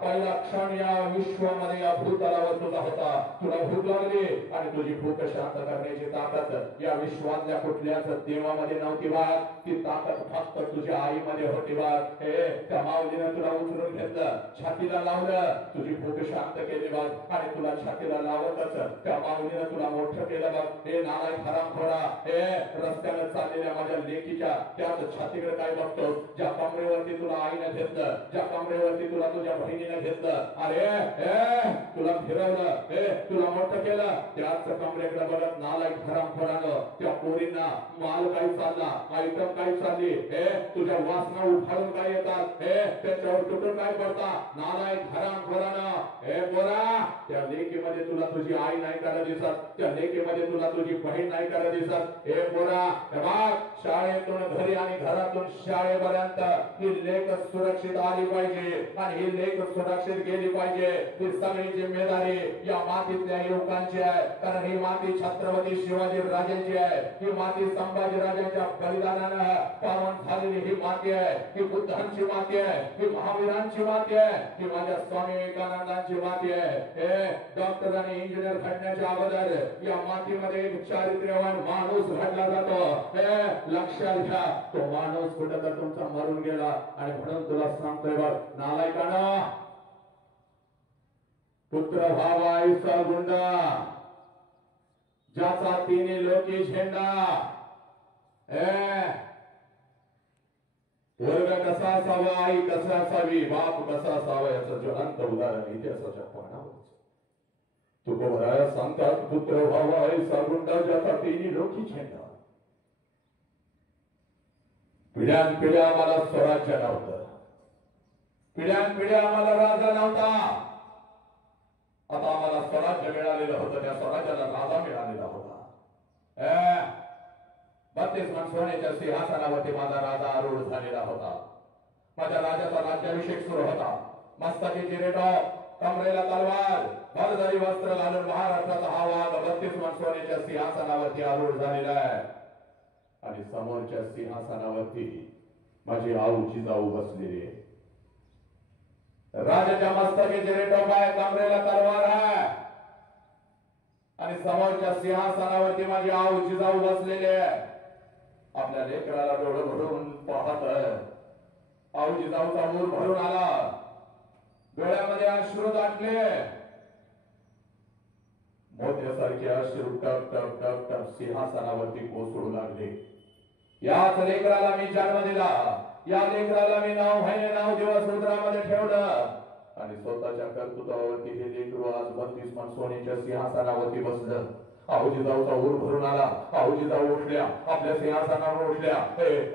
पहिला क्षण या विश्वामध्ये या भूतलावर तुझा होता. तुला भूक लागली आणि तुझी भूक शांत करण्याची ताकद या विश्वातल्या कुठल्याच देवामध्ये नव्हती बाळ, ती ताकद फक्त तुझ्या आईमध्ये होती बाळ. हे त्या माऊलीने तुला उचलून घेतलं, छातीला लावलं, तुझी भूक शांत केली बाळ आणि तुला छातीला लावतच त्या माऊलीने तुला मोठं केलं बघ. हे नालायक हरामखोरा, हे रस्त्यानं चाललेल्या माझ्या लेकीच्या त्याच छातीकडे काय बघतो? ज्या कमरेवरती तुला आईने घेतलं, ज्या कमरेवरती तुला तुझ्या बहिणीने घेतलं, अरे तुला फिरवलं, तुला मोठं केलं, त्याच कमरेकडे बघत नालायक हरामखोरानं त्या पोरींना माल काय चालला, आयटम काय चालली, तुझ्या वासना उफाळून काय येतात, त्याच्यावर तुटून काय पडतात. नालायक हरामखोरानं, पोरा, त्या लेकीमध्ये तुला तुझी आई नाही करायला दिसत, त्या लेकीमध्ये तुला तुझी बहीण नाही करायला दिसत. हे पोरा, शाळेतून घरी आणि घरातून शाळेपर्यंत ही लेख सुरक्षित आली पाहिजे आणि ही लेख सुरक्षित गेली पाहिजे. ही सगळी जिम्मेदारी या मातीतल्या युवकांची आहे, कारण ही माती छत्रपती शिवाजी राजांची आहे, ही माती संभाजी राजांच्या बलिदानानं पावन झालेली ही माती आहे, ही बुद्धांची माती आहे, ही महावीरांची माती आहे, ही माझ्या स्वामी विवेकानंदांची माती आहे. डॉक्टर आणि इंजिनियर घडण्याच्या अगोदर या मातीमध्ये एक चारित्र्यवान माणूस घडला जातो. लक्षात घ्या, तो माणूस कुठं तर तुमचा मरून गेला आणि म्हणून तुला सांगतोय बघ नालायकानं, पुत्र भावाईचा गुंडा, ज्याचा तिने लोकी झेंडा, वर्ग कसा असावा, आई कसा असावी, बाप कसा असावा, याचं ज्वलंत उदाहरण इतिहासाच्या पानावर तुकोबराया सांगतात. पुत्र भावाईचा गुंडा, ज्याचा तिने लोकी झेंडा. पिढ्यानपिढ्या आम्हाला स्वराज्य नव्हतं, पिढ्यानपिढ्या आम्हाला राजा नव्हता, आता आम्हाला स्वराज्य मिळालेलं होतं, त्या स्वराज्याला राजा मिळालेला होता. 32 मन सोन्याच्या सिंहासनावरती माझा राजा आरूढ झालेला होता. माझ्या राजाचा राज्याभिषेक सुरू होता. मस्तकी जिरेटो, कमरेला तलवार, भरजरी वस्त्र घालून महाराष्ट्राचा हा वाघ 32 मन सोन्याच्या सिंहासनावरती आरूढ झालेला आहे आणि समोरच्या सिंहासनावरती माझी आऊ जिजाऊ बसलेली आहे. राजाच्या मस्तकी जिरेटो पाय, कमरेला तलवार आहे आणि समोरच्या सिंहासनावरती माझी आऊ जिजाऊ बसलेली आहे. आपल्या लेकराला डोळं भरून पाहत आऊ जिजाऊचा मूल भरून आला, डोळ्यामध्ये अश्रू दाटले, मोत्यासारखे अश्रू टप टप टप टप सिंहासनावरती कोसळू लागले. याच लेकराला मी जन्म दिला, या लेकराला मी 9 महिने 9 दिवस उदरामध्ये ठेवलं आणि स्वतःच्या कर्तृत्वावरती हे लेकरू आज 32 मन सोन्याच्या सिंहासनावरती बसलं. आऊजीजाऊचा ऊर भरून आला, आऊजीजाऊ उठल्या, आपल्या सिंहासनावर उठल्या,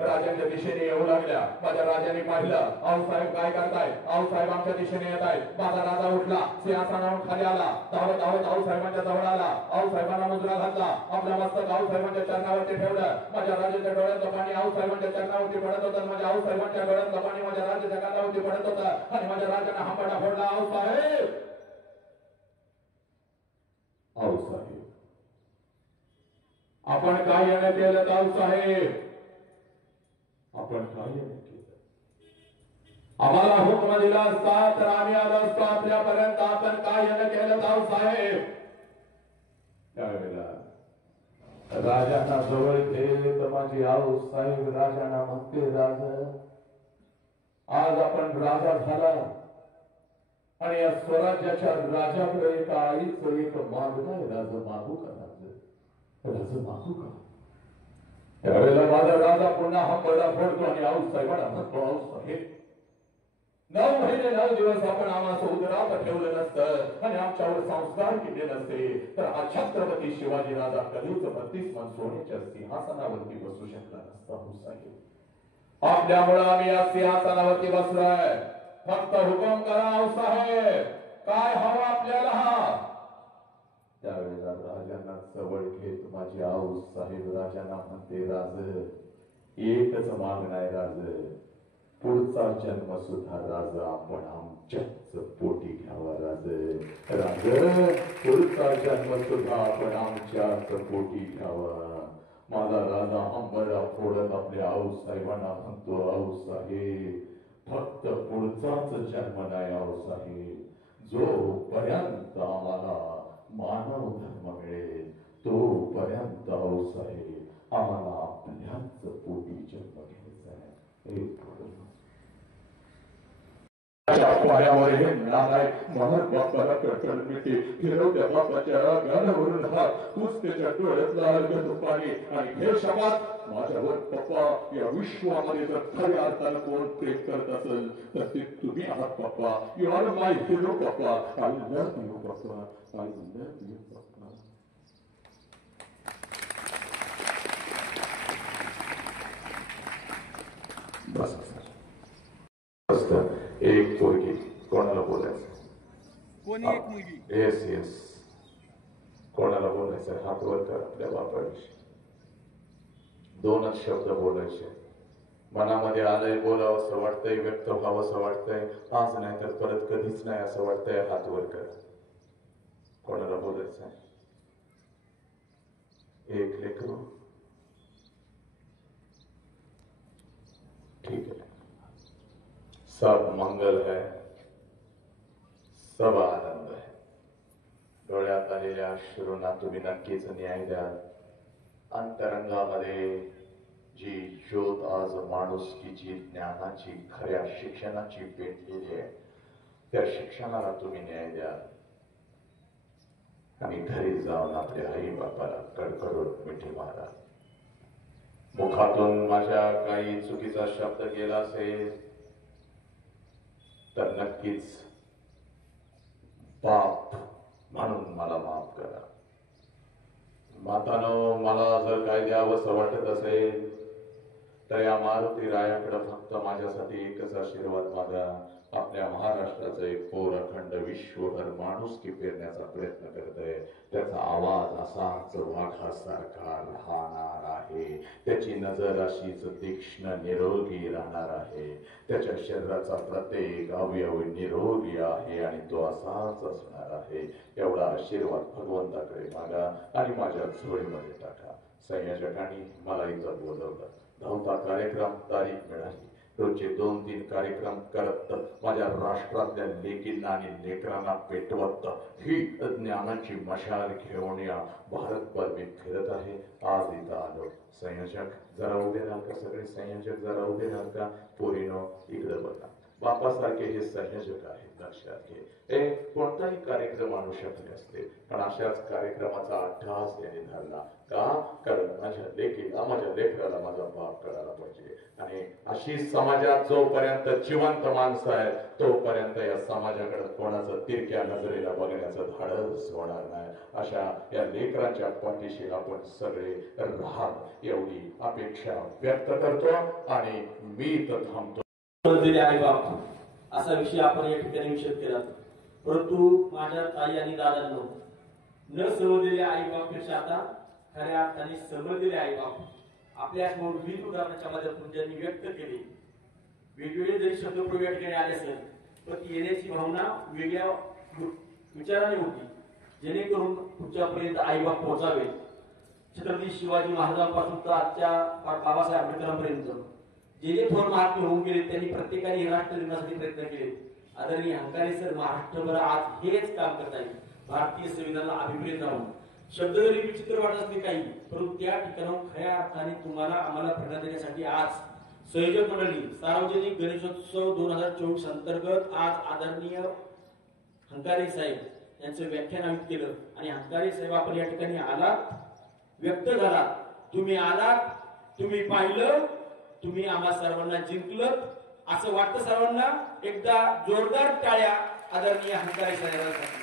राजांच्या दिशेने येऊ लागल्या. माझ्या राजाने पाहिलं, आऊसाहेब काय करताय, आऊसाहेब आमच्या दिशेने येत आहेत. माझा राजा उठला, सिंहासनावरून खाली आला, धावत धावत आऊसाहेबांच्या जवळ आला, आऊसाहेबांना मुजरा घातला, आपल्या मस्तक आऊसाहेबांच्या चरणावरती ठेवलं. माझ्या राजाच्या डोळ्यातलं पाणी आऊसाहेबांच्या चरणावरती पडत होतं, माझ्या आऊसाहेबांच्या डोळ्यातलं पाणी माझ्या राजाच्या कानावरती पडत होतं आणि माझ्या राजाने हंबडा फोडला, आऊसाहेब, आऊसाहेब, आपण काय येणं केलं साहेब, आपण काय येणं केलं? आम्हाला हुकम दिला असता तर आम्ही आलो असतो आपल्यापर्यंत. आपण काय येणं केलं साहेब? त्यावेळेला राजांना जवळ घेत माझी आऊस साहेब राजांना म्हणते, राज आज आपण राजा झाला आणि या स्वराज्याच्या राजाकडे एका आईचं एक मागणं आहे. राज मागू का? राज मागू का? त्यावेळेला माझा राजा पुन्हा हा बडा फोडतो आणि आऊस साहेबांना म्हणतो, आऊस साहेब 9 महिने 9 दिवस आपण आम्हाला उदरात ठेवलं नसतं आणि आमच्यावर संस्कार केले नसते तर हा छत्रपती शिवाजी राजा कधीच 32 मन सोन्याच्या सिंहासनावरती बसू शकला नसता. साहेब आपल्यामुळे आम्ही या सिंहासनावरती बसलोय. फक्त हुकम करा साहेब, काय हवं आपल्याला? त्यावेळेला राजांना जवळ घेत माझी आऊस साहेब राजांना म्हणते, राज एकच मागणं आहे राज, पुढचा जन्म सुद्धा राज आपण आमच्याच पोटी घ्यावा. राज पुढचा जन्म सुद्धा आपण आमच्याच पोटी घ्यावा. माझा राजा अंबरा फोडत आपल्या आऊस साहेबांना म्हणतो, आऊस साहेब फक्त पुढचाच जन्म नाही आऊस साहेब, जोपर्यंत आम्हाला मानव धर्म मिळेल तोपर्यंत आऊस साहेब आम्हाला आपल्याच पोटी जन्म घ्यायचा आहे. पायावर हे नालायक महार बापाला कडकड मिळते, फिरवत्या बापाच्या गाण्यावरून हात, तूच त्याच्या डोळ्यातला अलगद पाणी आणि हे शब्द माझ्यावर पप्पा. या विश्वामध्ये जर खऱ्या अर्थानं कोण प्रेम करत असेल तर ते तुम्ही आहात पप्पा. यू आर माय हिरो पप्पा. आय लव्ह यू पप्पा. आय लव्ह यू पप्पा. बस एक पोरगी, कोणाला बोलायचं? कोणी एक मुलगी? येस येस, कोणाला बोलायचं? हात वर कर आपल्या बापाविषयी. 2च शब्द बोलायचे. मनामध्ये आलंय बोलावं असं वाटतंय, व्यक्त व्हावं असं वाटतंय, आज नाही तर परत कधीच नाही असं वाटतंय, हात वर कर. कोणाला बोलायचं? एक लेकरू. ठीक है, सब मंगल है, सब आनंद है. डोळ्यात आलेल्या अश्रूंना तुम्ही नक्कीच न्याय द्या. अंतरंगामध्ये जी ज्योत आज माणुसकीची, ज्ञानाची, खऱ्या शिक्षणाची पेटलेली आहे त्या शिक्षणाला तुम्ही न्याय द्या आणि घरी जाऊन आपल्या आई बापाला कडकडून मिठी मारा. मुखातून माझ्या काही चुकीचा शब्द गेला असेल तर नक्कीच बाप म्हणून मला माफ करा. मातानो, मला जर काय द्यावंसं वाटत असेल तर या मारुती रायाकडे फक्त माझ्यासाठी एकच आशीर्वाद मागा. आपल्या महाराष्ट्राचं एक पोर अखंड विश्वभर माणुसकी पेरण्याचा प्रयत्न करतोय. त्याचा आवाज असाच वाघासारखा राहणार आहे. त्याची नजर अशीच तीक्ष्ण निरोगी राहणार आहे. त्याच्या शरीराचा प्रत्येक अवयव निरोगी आहे आणि तो असाच असणार आहे. एवढा आशीर्वाद भगवंताकडे मागा आणि माझ्या झोळीमध्ये टाका. संयोजकांनी मला इथं बोलवलं. 9वा कार्यक्रम तारीख मिळाली. रोजचे 2-3 कार्यक्रम करत माझ्या राष्ट्रातल्या लेकींना आणि लेकरांना पेटवत ही ज्ञानाची मशाल घेऊन या भारतभर मी फिरत आहे. आज इथं आलो. संयोजक जरा उभे राहा का? सगळे संयोजक जरा उभे राहा का? पोरीनो इकडे बघा. बापासारखे हे संयोजक आहेत, लक्षात घे. हे कोणताही कार्यक्रम आणू शकले असते पण अशाच कार्यक्रमाचा अट्टहास त्यांनी धरला. का? कारण माझ्या लेकीला, माझ्या लेकराला माझा बाप कळायला पाहिजे. आणि अशी समाजात जोपर्यंत जिवंत माणसं आहेत तोपर्यंत या समाजाकडे कोणाचं तिरक्या नजरेला बघण्याचं धाडस होणार नाही. अशा या लेकरांच्या पाठीशी आपण सगळे राहात एवढी अपेक्षा व्यक्त करतो आणि मी तर थांबतो. आई बाप असा विषय आपण या ठिकाणी विषद केला. परंतु माझ्या ताई आणि दादांनो, न समजलेले आई बापपेक्षा आता खऱ्या अर्थाने समजलेले आई बाप आपल्यासमोर विविध उदाहरणाच्या माध्यमातून ज्यांनी व्यक्त केली. वेगवेगळे जरी शब्दप्रयोग या ठिकाणी आले असेल पण ती येण्याची भावना वेगळ्या विचाराने होती, जेणेकरून पुढच्यापर्यंत आई बाप पोहोचावे. छत्रपती शिवाजी महाराजांपासून तर आजच्या बाबासाहेब आंबेडकरांपर्यंत जे जे थोर महात्मे होऊन गेले त्यांनी प्रत्येकाने हे राष्ट्र निर्माणासाठी प्रयत्न केले. आदरणीय हंकारे सर महाराष्ट्रभर आज हेच काम करत आहेत. भारतीय संविधानाला अभिप्रेत राहून शब्द जरी विचित्र वाटत असले काही, परंतु त्या ठिकाणाहून खऱ्या अर्थाने तुम्हाला आम्हाला प्रेरणा देण्यासाठी आज संयोजक मंडळी सार्वजनिक गणेशोत्सव 2024 अंतर्गत आज आदरणीय हंकारे साहेब यांचं व्याख्यान आयोजित केलं. आणि हंकारे साहेब आपण या ठिकाणी आलात, व्यक्त झालात, तुम्ही आलात, तुम्ही पाहिलं, तुम्ही आम्हा सर्वांना जिंकलं असं वाटतं सर्वांना. एकदा जोरदार टाळ्या आदरणीय हंकारे साहेबांसाठी.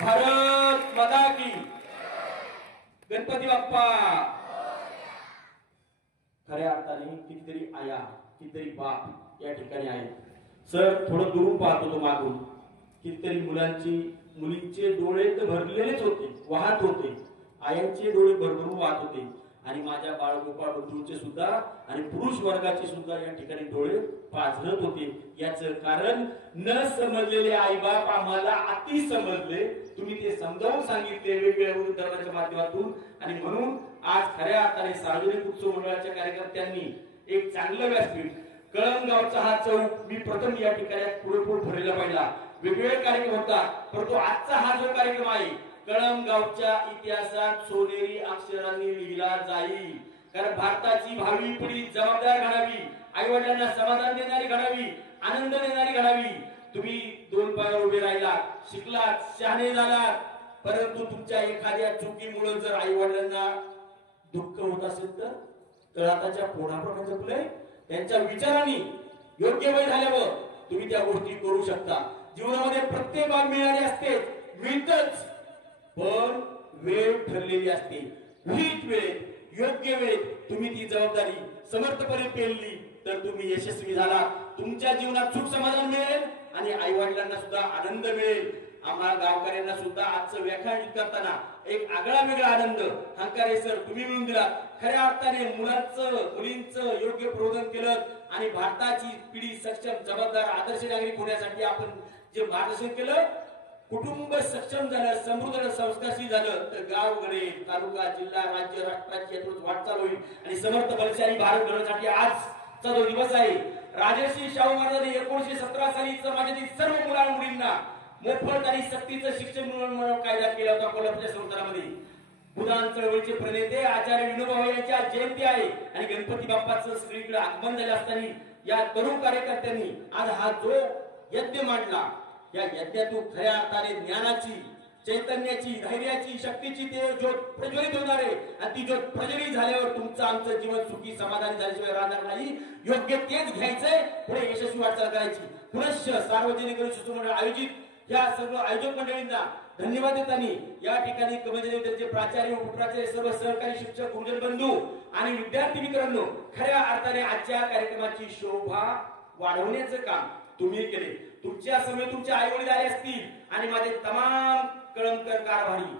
भारत माता की, गणपती बाप्पा. खऱ्या अर्थाने कितीतरी आया, कितीतरी बाप या ठिकाणी आहेत. सर थोडं दुरून पाहतो तो मागून, कितीतरी मुलींचे डोळे तर भरलेलेच होते, वाहत होते. आयांचे डोळे भरभरून वाहत होते. आणि माझ्या बाळगोपाळ बंधूंचे सुद्धा आणि पुरुष वर्गाचे सुद्धा या ठिकाणी डोळे पाझरत होते. याचं कारण न समजलेले आईबाप आम्हाला अति समजले. तुम्ही ते समजावून सांगितले वेगवेगळ्या उदाहरणाच्या माध्यमातून. आणि म्हणून आज खऱ्या अर्थाने सार्वजनिक उत्सव मंडळाच्या कार्यकर्त्यांनी एक चांगलं व्यासपीठ, कळमगावचा हा चौक मी प्रथम या ठिकाणी पुरेपूर भरलेला पाहिला. वेगवेगळे कार्यक्रम होतात, परंतु आजचा हा जो कार्यक्रम आहे कळमगावच्या इतिहासात सोनेरी अक्षरांनी लिहिला जाईल. कारण भारताची भावी पिढी जबाबदार घडावी, आई वडिलांना समाधान देणारी घडावी, आनंद देणारी घडावी. तुम्ही दोन पायावर उभे राहिलात, शिकलात, शहाणे झालात, परंतु तुमच्या एखाद्या चुकीमुळे जर आई वडिलांना दुःख होत असेल तर तळाताच्या पोटाप्रमाणे जपलंय. त्यांच्या विचारांनी योग्य वेळ झाल्यावर तुम्ही त्या गोष्टी करू शकता. जीवनामध्ये प्रत्येक बाब मिळाली असते, मिळतच, पण वेळ ठरलेली असते. हीच वेळ, योग्य वेळ तुम्ही ती जबाबदारी समर्थपणे पेलली तर तुम्ही यशस्वी झाला. तुमच्या जीवनात सुख समाधान मिळेल आणि आई वडिलांना सुद्धा आनंद मिळेल. आम्हाला गावकऱ्यांना सुद्धा आजचं व्याख्यान करताना एक आगळा वेगळा आनंद हंकारे सर तुम्ही मिळून दिला. खऱ्या अर्थाने मुलींचं योग्य प्रबोधन केलं आणि भारताची पिढी सक्षम, जबाबदार, आदर्श नागरिक होण्यासाठी आपण जे मार्गदर्शन केलं. कुटुंब सक्षम झालं, समृद्ध संस्कारशील झालं तर गाव घडेल, तालुका, जिल्हा, राज्य, राष्ट्राची यातून वाटचाल होईल. आणि समर्थ बलशाली भारत घडवण्यासाठी आजचा जो दिवस आहे, राजर्षी शाहू महाराजांनी 1917 साली समाजातील सर्व मुला मुलींना मोफत आणि सक्तीचं शिक्षण म्हणून कायदा केला होता कोल्हापूरच्या संस्थानामध्ये. बुधान चळवळीचे प्रणेते आचार्य विनोबा यांच्या जयंती आहे आणि गणपती बाप्पाचं सगळीकडे आगमन झालं असताना या तरुण कार्यकर्त्यांनी आज हा जो यज्ञ मांडला, या यज्ञातून खऱ्या अर्थाने ज्ञानाची, चैतन्याची, धैर्याची, शक्तीची ते ज्योत प्रज्वलित होणार आहे. आणि ती ज्योत प्रज्वलित झाल्यावर तुमचं आमचं जीवन सुखी समाधानी झाल्याशिवाय राहणार नाही. योग्य तेच घ्यायचंय, पुढे यशस्वी वाटचाल करायची. पुनश्च सार्वजनिक गणेशोत्सव मंडळ आयोजित या सर्व आयोजक मंडळींना धन्यवाद देताना या ठिकाणी कमिटीचे प्राचार्य, उपप्राचार्य, सर्व सहकारी शिक्षक, गुरुजन बंधू आणि विद्यार्थी मित्रांनो, खऱ्या अर्थाने आजच्या कार्यक्रमाची शोभा वाढवण्याचं काम तुम्ही केले. तुमच्या समोर तुमचे आई वडील आले असतील आणि माझे तमाम कळमकर कारभारी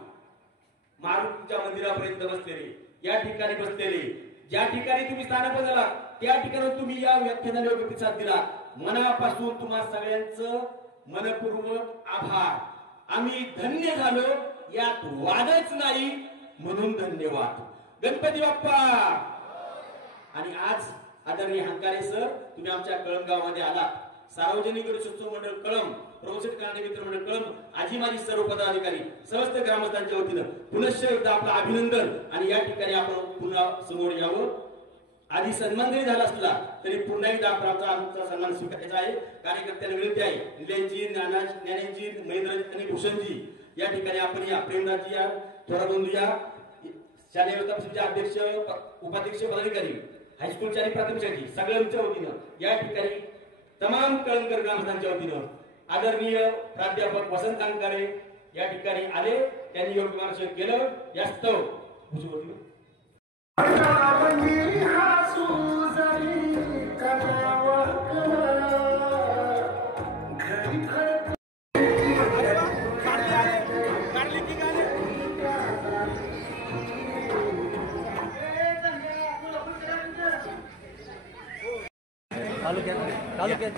मारुतीच्या मंदिरापर्यंत बसलेले, या ठिकाणी बसलेले, ज्या ठिकाणी तुम्ही स्थानक झाला त्या ठिकाणी तुम्ही या व्याख्यानाला योग्य प्रतिसाद दिला. मनापासून तुम्हा सगळ्यांचं मनपूर्वक आभार. आम्ही धन्य झालो, यात वादच नाही, म्हणून धन्यवाद. गणपती बाप्पा. आणि आज आदरणीय हंकारे सर तुम्ही आमच्या कळमगावमध्ये आलात. सार्वजनिक गणेशोत्सव मंडळ कळम, प्रवचन करणारे मित्र मंडळ कळम, आजी माझी सर्व पदाधिकारी, समस्त ग्रामस्थांच्या वतीनं पुनश्च एकदा आपलं अभिनंदन. आणि या ठिकाणी आपण पुन्हा समोर यावं. आधी सन्मान जरी झाला असला तरी पुन्हा एकदा आमचा सन्मान स्वीकारायचा आहे. कार्यकर्त्यांना विनंती आहे, निलेशजी, ज्ञानेशजी, महेंद्रजी आणि भूषणजी या ठिकाणी आपण या. प्रेमराजजी या, थोरात बंधू या, शालेय व्यवस्थापनाचे अध्यक्ष, उपाध्यक्ष, पदाधिकारी, हायस्कूलच्या आणि प्राथमिक शाळेची सगळ्यांच्या वतीनं या ठिकाणी तमाम कळमकर ग्रामस्थांच्या वतीनं आदरणीय प्राध्यापक वसंत अंकारे या ठिकाणी आले. त्यांनी योग्य मार्गदर्शन केलं. यास्तव तालुक्यात